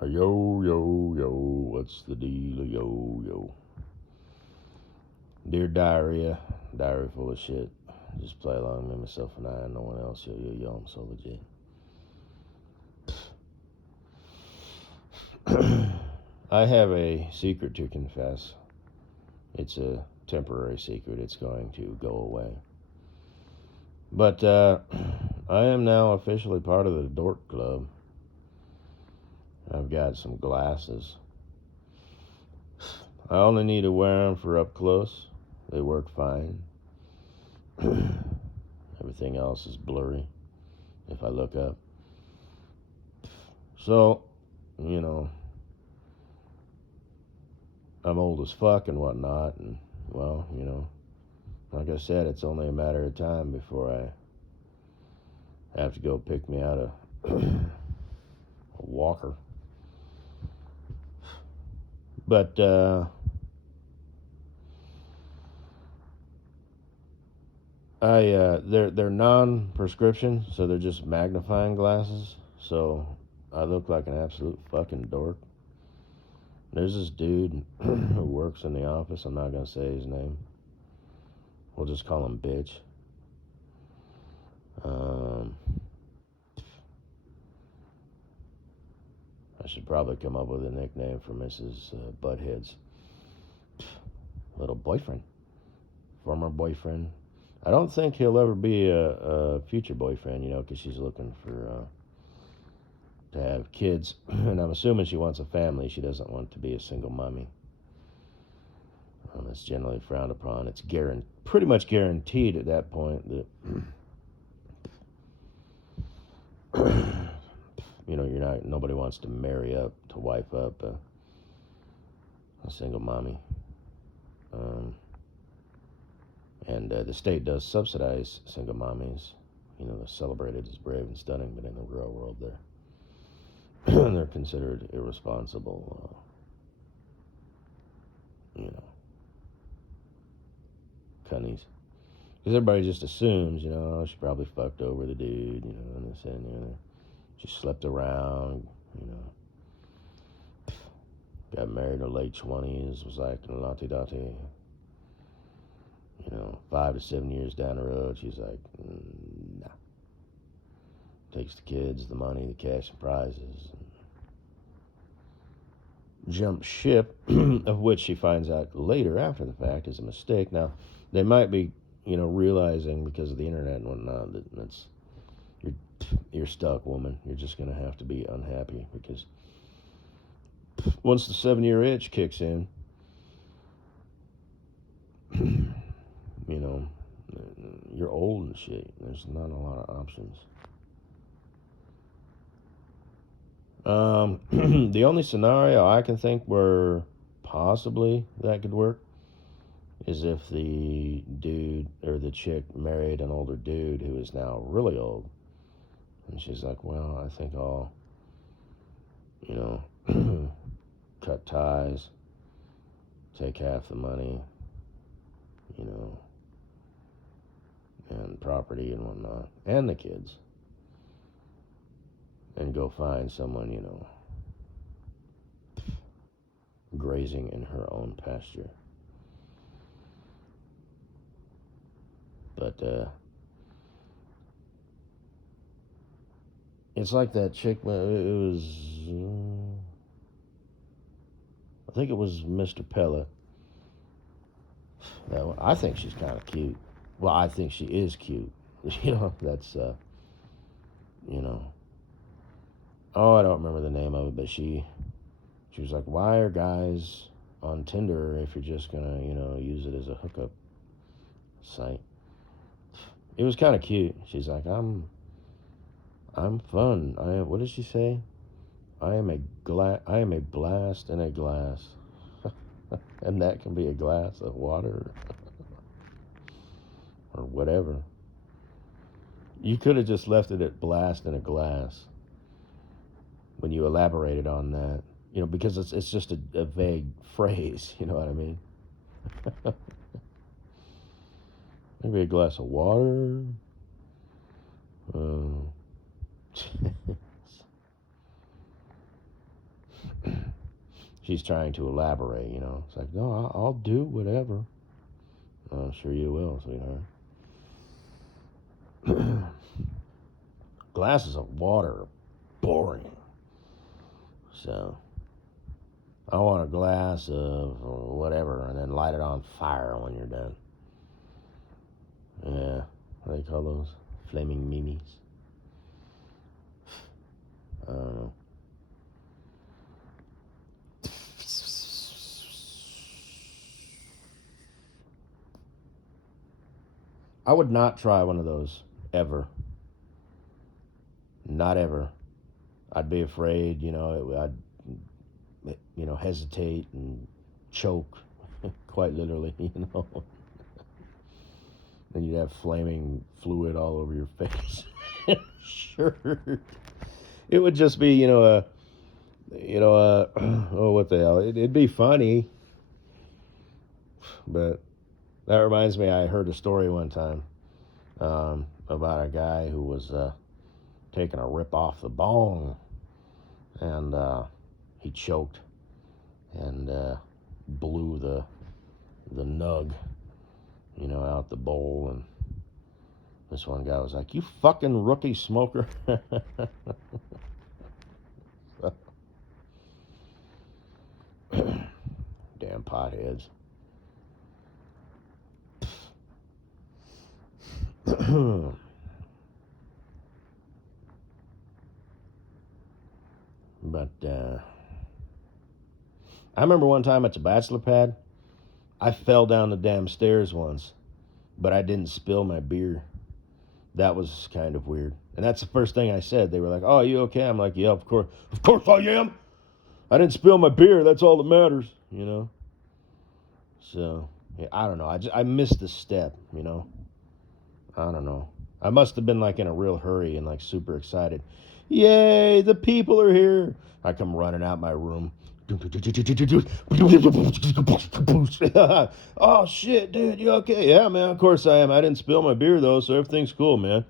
Yo, yo, yo, what's the deal, yo, yo? Dear diarrhea, diary full of shit. Just play along, me, myself, and I, no one else. Yo, yo, yo, I'm so legit. I have a secret to confess. It's a temporary secret. It's going to go away. But I am now officially part of the Dork Club. I've got some glasses. I only need to wear them for up close. They work fine. Everything else is blurry if I look up. So, you know, I'm old as fuck and whatnot, and, well, like I said, it's only a matter of time before I have to go pick me out a walker. But, they're non-prescription, so they're just magnifying glasses, so I look like an absolute fucking dork. There's this dude who works in the office. I'm not gonna say his name. We'll just call him Bitch. I should probably come up with a nickname for Mrs. Butthead's little boyfriend, former boyfriend. I don't think he'll ever be a future boyfriend, because she's looking for to have kids, and I'm assuming she wants a family. She doesn't want to be a single mommy. That's generally frowned upon. It's pretty much guaranteed at that point that nobody wants to marry up to wife up a single mommy. And the state does subsidize single mommies. They're celebrated as brave and stunning, but in the real world, they're considered irresponsible. Cunnies. Because everybody just assumes, she probably fucked over the dude, and this and she slept around, got married in her late 20s, was like lati-dati. 5 to 7 years down the road, she's like, nah. Takes the kids, the money, the cash, and prizes, and jumps ship, of which she finds out later, after the fact, is a mistake. Now, they might be, realizing because of the internet and whatnot that you're stuck, woman. You're just going to have to be unhappy because once the 7-year itch kicks in, you're old and shit. There's not a lot of options. The only scenario I can think where possibly that could work is if the dude or the chick married an older dude who is now really old. And she's like, well, I think I'll, cut ties, take half the money, and property and whatnot, and the kids, and go find someone, grazing in her own pasture. But, it's like that chick, I think it was Mr. Pella. I think she's kind of cute. Well, I think she is cute. That's, oh, I don't remember the name of it, but she was like, why are guys on Tinder if you're just gonna, use it as a hookup site? It was kind of cute. She's like, I'm fun. What did she say? I am a blast in a glass. And that can be a glass of water or whatever. You could have just left it at blast in a glass when you elaborated on that, because it's just a vague phrase, you know what I mean? Maybe a glass of water. she's trying to elaborate, It's like, no, I'll do whatever. I'm sure you will, sweetheart. Glasses of water are boring. So, I want a glass of whatever and then light it on fire when you're done. Yeah, what do they call those? Flaming mimis? I don't know. I would not try one of those ever. Not ever. I'd be afraid, I'd, hesitate and choke, quite literally, Then you'd have flaming fluid all over your face. Sure. It would just be, oh, what the hell? It'd be funny, but that reminds me, I heard a story one time about a guy who was taking a rip off the bong, and he choked and blew the nug, out the bowl, and this one guy was like, "You fucking rookie smoker." Damn potheads. But I remember one time at the bachelor pad, I fell down the damn stairs once, but I didn't spill my beer. That was kind of weird. And that's the first thing I said. They were like, "Oh, are you okay?" I'm like, "Yeah, of course I am. I didn't spill my beer. That's all that matters, So, yeah, I don't know. I missed a step, I don't know. I must have been like in a real hurry and like super excited. Yay, the people are here. I come running out my room. Oh shit, dude, you okay? Yeah, man, of course I am. I didn't spill my beer though, so everything's cool, man.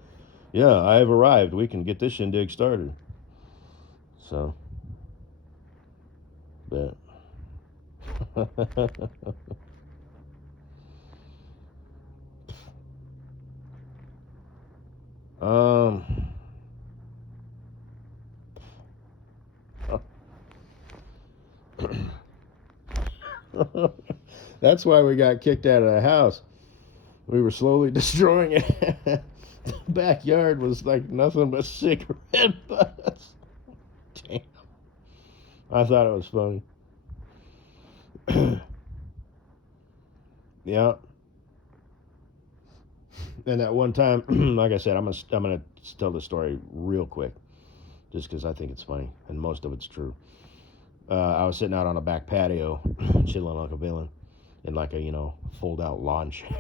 Yeah, I have arrived. We can get this shindig started. So, but um that's why we got kicked out of the house. We were slowly destroying it. The backyard was like nothing but cigarette butts. Damn. I thought it was funny. Yeah. And that one time, like I said, I'm gonna tell the story real quick, just because I think it's funny and most of it's true. I was sitting out on a back patio, chilling like a villain, in like a fold out lawn chair.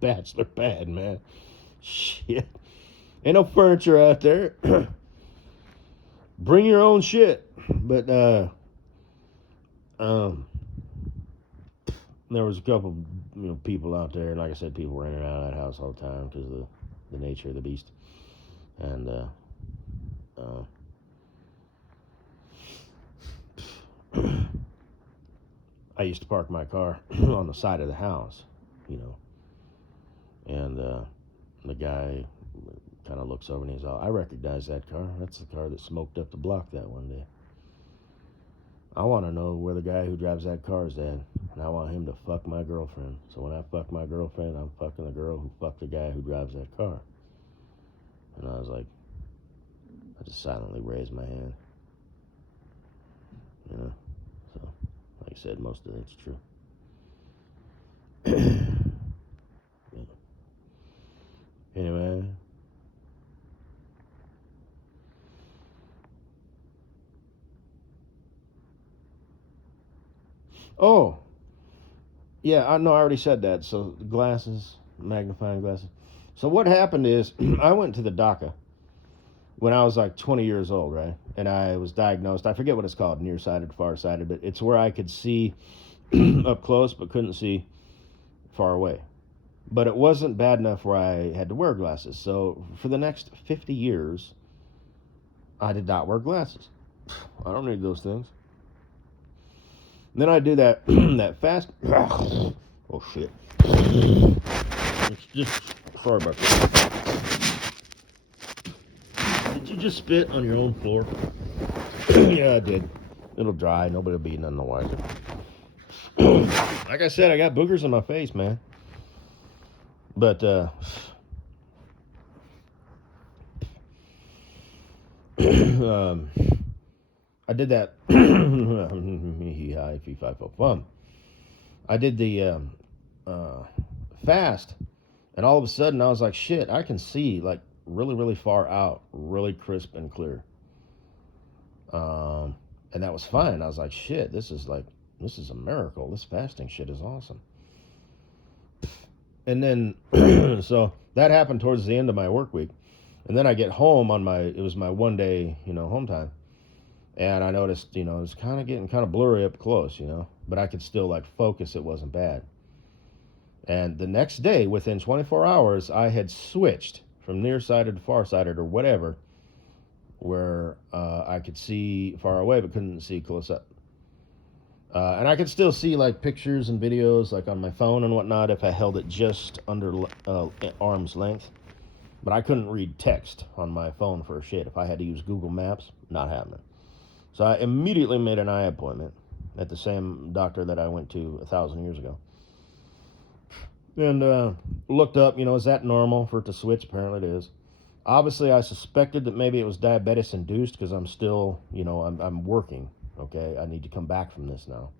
Bachelor pad, man. Shit. Ain't no furniture out there. Bring your own shit. But there was a couple people out there, and like I said, people were in and out of that house all the time because of the nature of the beast. And I used to park my car on the side of the house, and the guy kind of looks over and he's all, "I recognize that car. That's the car that smoked up the block that one day. I want to know where the guy who drives that car is at, and I want him to fuck my girlfriend. So when I fuck my girlfriend, I'm fucking the girl who fucked the guy who drives that car." And I was like, I just silently raised my hand. So, like I said, most of it's true. Yeah. Anyway. Oh, yeah, I know. I already said that. So glasses, magnifying glasses. So what happened is, I went to the DACA when I was like 20 years old, right? And I was diagnosed. I forget what it's called, nearsighted, farsighted, but it's where I could see up close but couldn't see far away. But it wasn't bad enough where I had to wear glasses. So for the next 50 years, I did not wear glasses. I don't need those things. And then I do that that fast. Oh shit! It's just sorry about that. Did you just spit on your own floor? Yeah, I did. It'll dry. Nobody will be none the wiser. Like I said, I got boogers on my face, man. But I did that. I did the fast, and all of a sudden I was like, shit, I can see like really, really far out, really crisp and clear. And that was fine. I was like, shit, this is a miracle. This fasting shit is awesome. And then, so that happened towards the end of my work week. And then I get home it was my 1 day, home time. And I noticed, it was kind of getting kind of blurry up close, but I could still like focus. It wasn't bad. And the next day, within 24 hours, I had switched from nearsighted to farsighted or whatever, where I could see far away but couldn't see close up. And I could still see like pictures and videos like on my phone and whatnot if I held it just under arm's length. But I couldn't read text on my phone for shit. If I had to use Google Maps, not happening. So I immediately made an eye appointment at the same doctor that I went to 1,000 years ago. And looked up, is that normal for it to switch? Apparently it is. Obviously, I suspected that maybe it was diabetes induced because I'm still, I'm working. Okay, I need to come back from this now.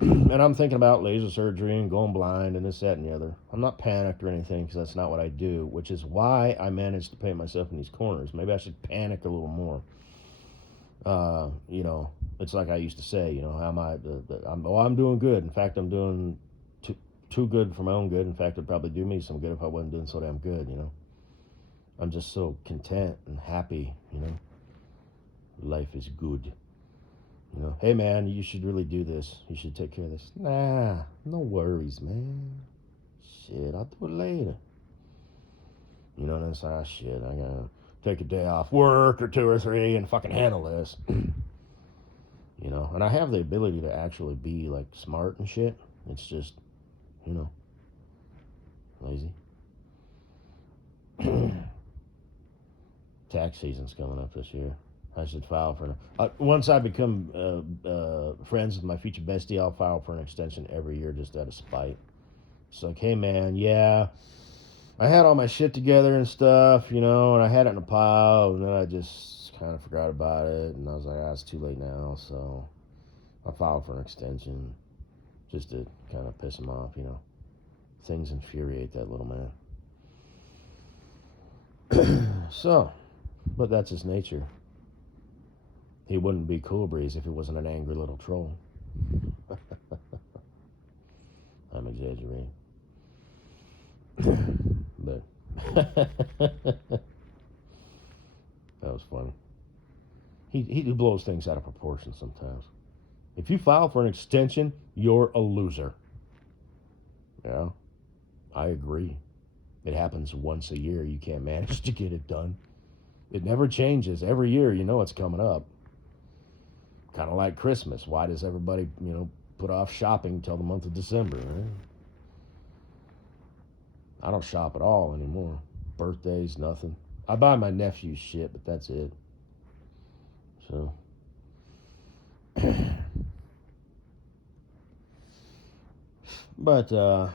And I'm thinking about laser surgery and going blind and this, that, and the other. I'm not panicked or anything because that's not what I do, which is why I managed to paint myself in these corners. Maybe I should panic a little more. It's like I used to say, how am I? I'm doing good. In fact, I'm doing too good for my own good. In fact, it'd probably do me some good if I wasn't doing so damn good, I'm just so content and happy, Life is good. Hey man, you should really do this. You should take care of this. Nah, no worries, man. Shit, I'll do it later. And it's like, shit, I gotta take a day off work or 2 or 3 and fucking handle this. And I have the ability to actually be like smart and shit. It's just, lazy. Tax season's coming up this year. I should file for once I become friends with my future bestie, I'll file for an extension every year just out of spite. It's like, hey man, yeah, I had all my shit together and stuff, and I had it in a pile, and then I just kind of forgot about it, and I was like, it's too late now, so I filed for an extension just to kind of piss him off, Things infuriate that little man. So, but that's his nature. He wouldn't be Cool Breeze if he wasn't an angry little troll. I'm exaggerating. But that was funny. He blows things out of proportion sometimes. If you file for an extension, you're a loser. Yeah, I agree. It happens once a year. You can't manage to get it done. It never changes. Every year you know it's coming up. Kind of like Christmas. Why does everybody, put off shopping till the month of December, right? I don't shop at all anymore. Birthdays, nothing. I buy my nephew's shit, but that's it. So. But, so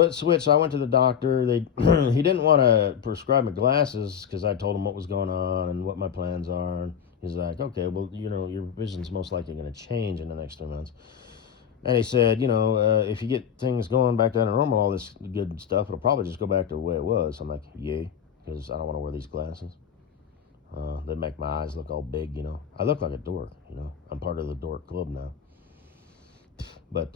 it switched. So I went to the doctor. He didn't want to prescribe me glasses because I told him what was going on and what my plans are. And he's like, okay, well, your vision's most likely going to change in the next 3 months. And he said, if you get things going back down to normal, all this good stuff, it'll probably just go back to the way it was. I'm like, yay, because I don't want to wear these glasses. They make my eyes look all big, I look like a dork, I'm part of the dork club now. But,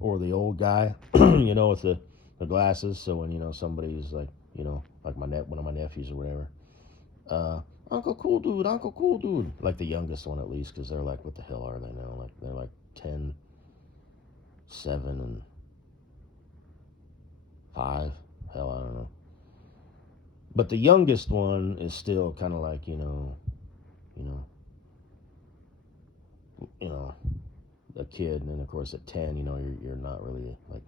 or the old guy, with the glasses. So when, somebody's like, like one of my nephews or whatever, Uncle Cool Dude. Like the youngest one at least, because they're like, what the hell are they now? Like, they're like 10, 7, and 5. Hell, I don't know. But the youngest one is still kind of like, you know, you know, a kid. And then of course at 10, you're not really like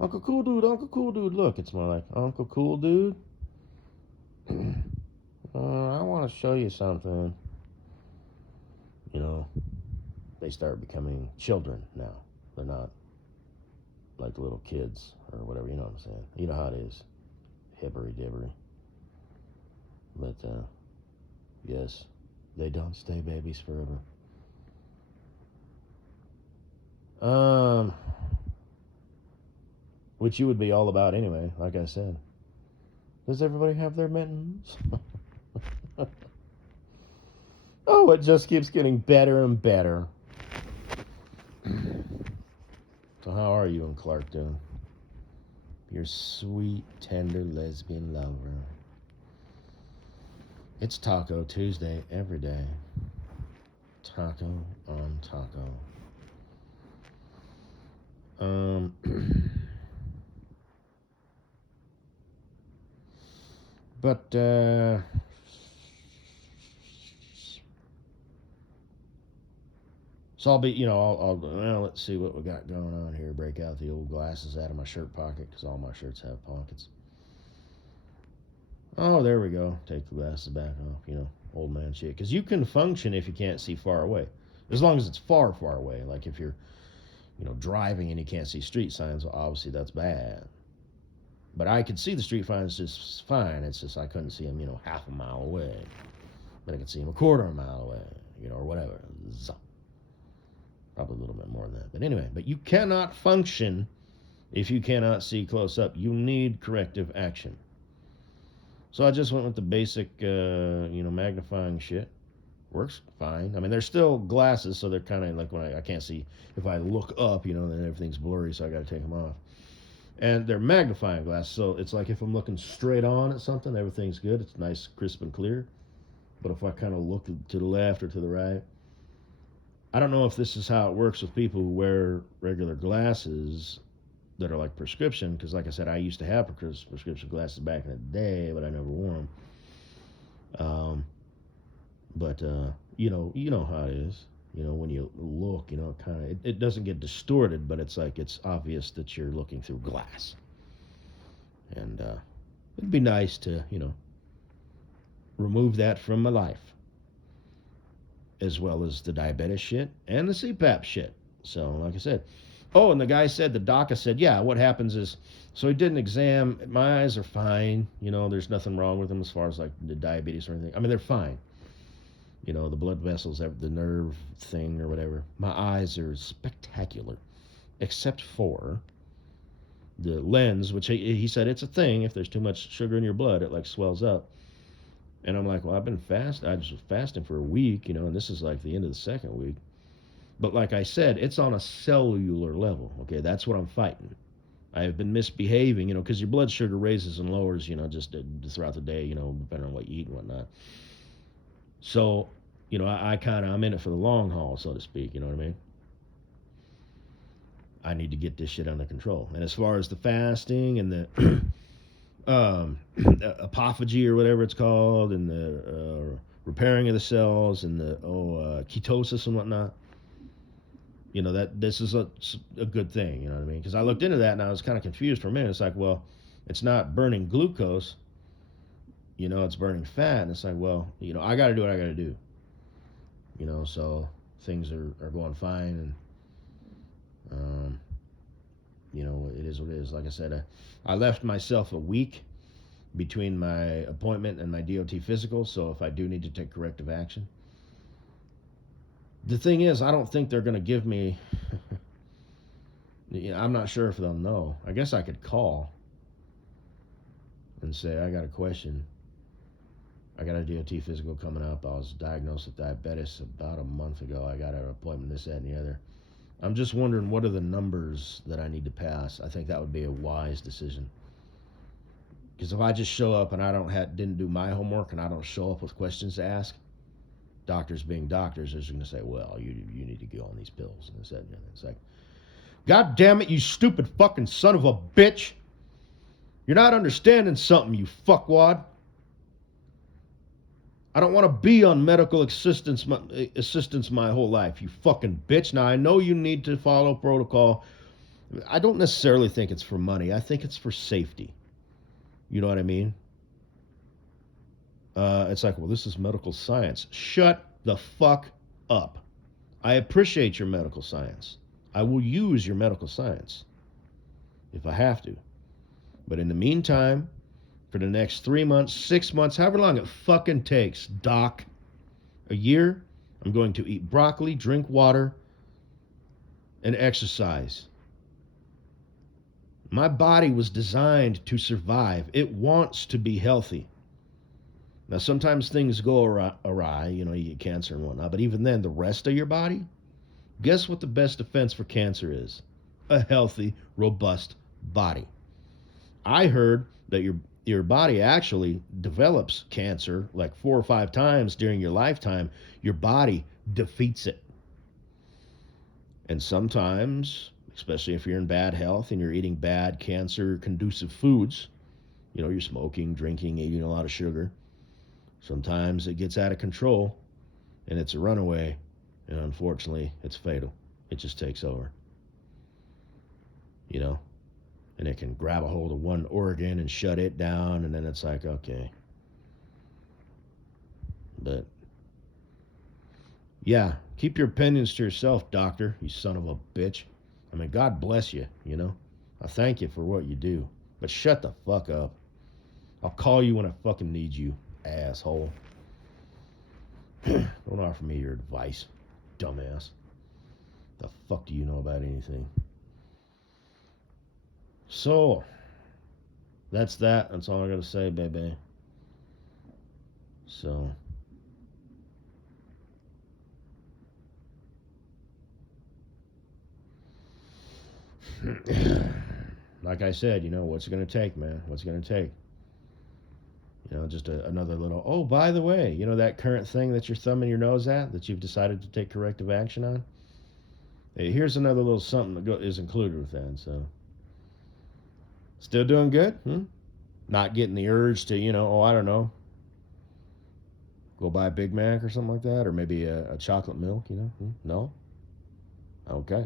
Uncle Cool Dude, Uncle Cool Dude. Look, it's more like Uncle Cool Dude. I want to show you something. You know, they start becoming children now. They're not like little kids or whatever. You know what I'm saying? You know how it is, hibbery dibbery. But yes, they don't stay babies forever. Which you would be all about anyway. Like I said, does everybody have their mittens? Oh, it just keeps getting better and better. So how are you and Clark doing? Your sweet, tender lesbian lover. It's Taco Tuesday every day. Taco on taco. But so I'll be, well, let's see what we got going on here. Break out the old glasses out of my shirt pocket because all my shirts have pockets. Oh, there we go. Take the glasses back off, old man shit. Because you can function if you can't see far away. As long as it's far, far away. Like if you're, driving and you can't see street signs, well, obviously that's bad. But I could see the street signs just fine. It's just I couldn't see them, half a mile away. But I could see them a quarter of a mile away, or whatever. Probably a little bit more than that. But anyway, but you cannot function if you cannot see close up. You need corrective action. So I just went with the basic, magnifying shit. Works fine. I mean, they're still glasses, so they're kind of like when I can't see. If I look up, then everything's blurry, so I got to take them off. And they're magnifying glasses, so it's like if I'm looking straight on at something, everything's good. It's nice, crisp, and clear. But if I kind of look to the left or to the right, I don't know if this is how it works with people who wear regular glasses that are like prescription, because like I said, I used to have prescription glasses back in the day, but I never wore them. But you know how it is. When you look, it doesn't get distorted, but it's like it's obvious that you're looking through glass. And it'd be nice to, remove that from my life, as well as the diabetes shit and the CPAP shit. So, like I said, oh, and the guy said, the doctor said, yeah, what happens is, so he did an exam. My eyes are fine. There's nothing wrong with them as far as like the diabetes or anything. I mean, they're fine. The blood vessels, the nerve thing or whatever. My eyes are spectacular, except for the lens, which he said it's a thing. If there's too much sugar in your blood, it like swells up. And I'm like, well, I was fasting for a week, and this is like the end of the second week. But like I said, it's on a cellular level. Okay, that's what I'm fighting. I have been misbehaving, because your blood sugar raises and lowers, just throughout the day, depending on what you eat and whatnot. So, I'm in it for the long haul, so to speak. You know what I mean? I need to get this shit under control. And as far as the fasting and the autophagy or whatever it's called, and the repairing of the cells and the ketosis and whatnot, that this is a good thing. You know what I mean? Because I looked into that and I was kind of confused for a minute. It's like, well, it's not burning glucose. It's burning fat. And it's like, well, I got to do what I got to do. So things are going fine, and it is what it is. Like I said, I left myself a week between my appointment and my DOT physical, so if I do need to take corrective action. The thing is, I don't think they're going to give me I'm not sure if they'll know. I guess I could call and say, I got a question. I got a DOT physical coming up. I was diagnosed with diabetes about a month ago. I got an appointment, this, that, and the other. I'm just wondering, what are the numbers that I need to pass? I think that would be a wise decision. Because if I just show up and I didn't do my homework and I don't show up with questions to ask, doctors being doctors are just going to say, well, you need to go on these pills and this, that, and the other. It's like, God damn it, you stupid fucking son of a bitch. You're not understanding something, you fuckwad. I don't want to be on medical assistance my whole life, you fucking bitch. Now, I know you need to follow protocol. I don't necessarily think it's for money. I think it's for safety. You know what I mean? It's like, well, this is medical science. Shut the fuck up. I appreciate your medical science. I will use your medical science if I have to. But in the meantime, for the next 3 months, 6 months, however long it fucking takes, doc, a year, I'm going to eat broccoli, drink water, and exercise. My body was designed to survive. It wants to be healthy. Now, sometimes things go awry, you get cancer and whatnot, but even then, the rest of your body, guess what the best defense for cancer is? A healthy, robust body. I heard that your body actually develops cancer like 4 or 5 times during your lifetime. Your body defeats it. And sometimes, especially if you're in bad health and you're eating bad cancer conducive foods, you're smoking, drinking, eating a lot of sugar, sometimes it gets out of control and it's a runaway, and unfortunately it's fatal. It just takes over. And it can grab a hold of one organ and shut it down, and then it's like, okay. But yeah, keep your opinions to yourself, doctor, you son of a bitch. I mean, God bless you, I thank you for what you do. But shut the fuck up. I'll call you when I fucking need you, asshole. Don't offer me your advice, dumbass. The fuck do you know about anything? So, that's that. That's all I gotta say, baby. So, like I said, what's it gonna take, man? What's it gonna take? Just another little, oh, by the way, that current thing that you're thumbing your nose at that you've decided to take corrective action on? Hey, here's another little something that is included with that, so. Still doing good? Not getting the urge to, I don't know, go buy a Big Mac or something like that, or maybe a chocolate milk, No? Okay.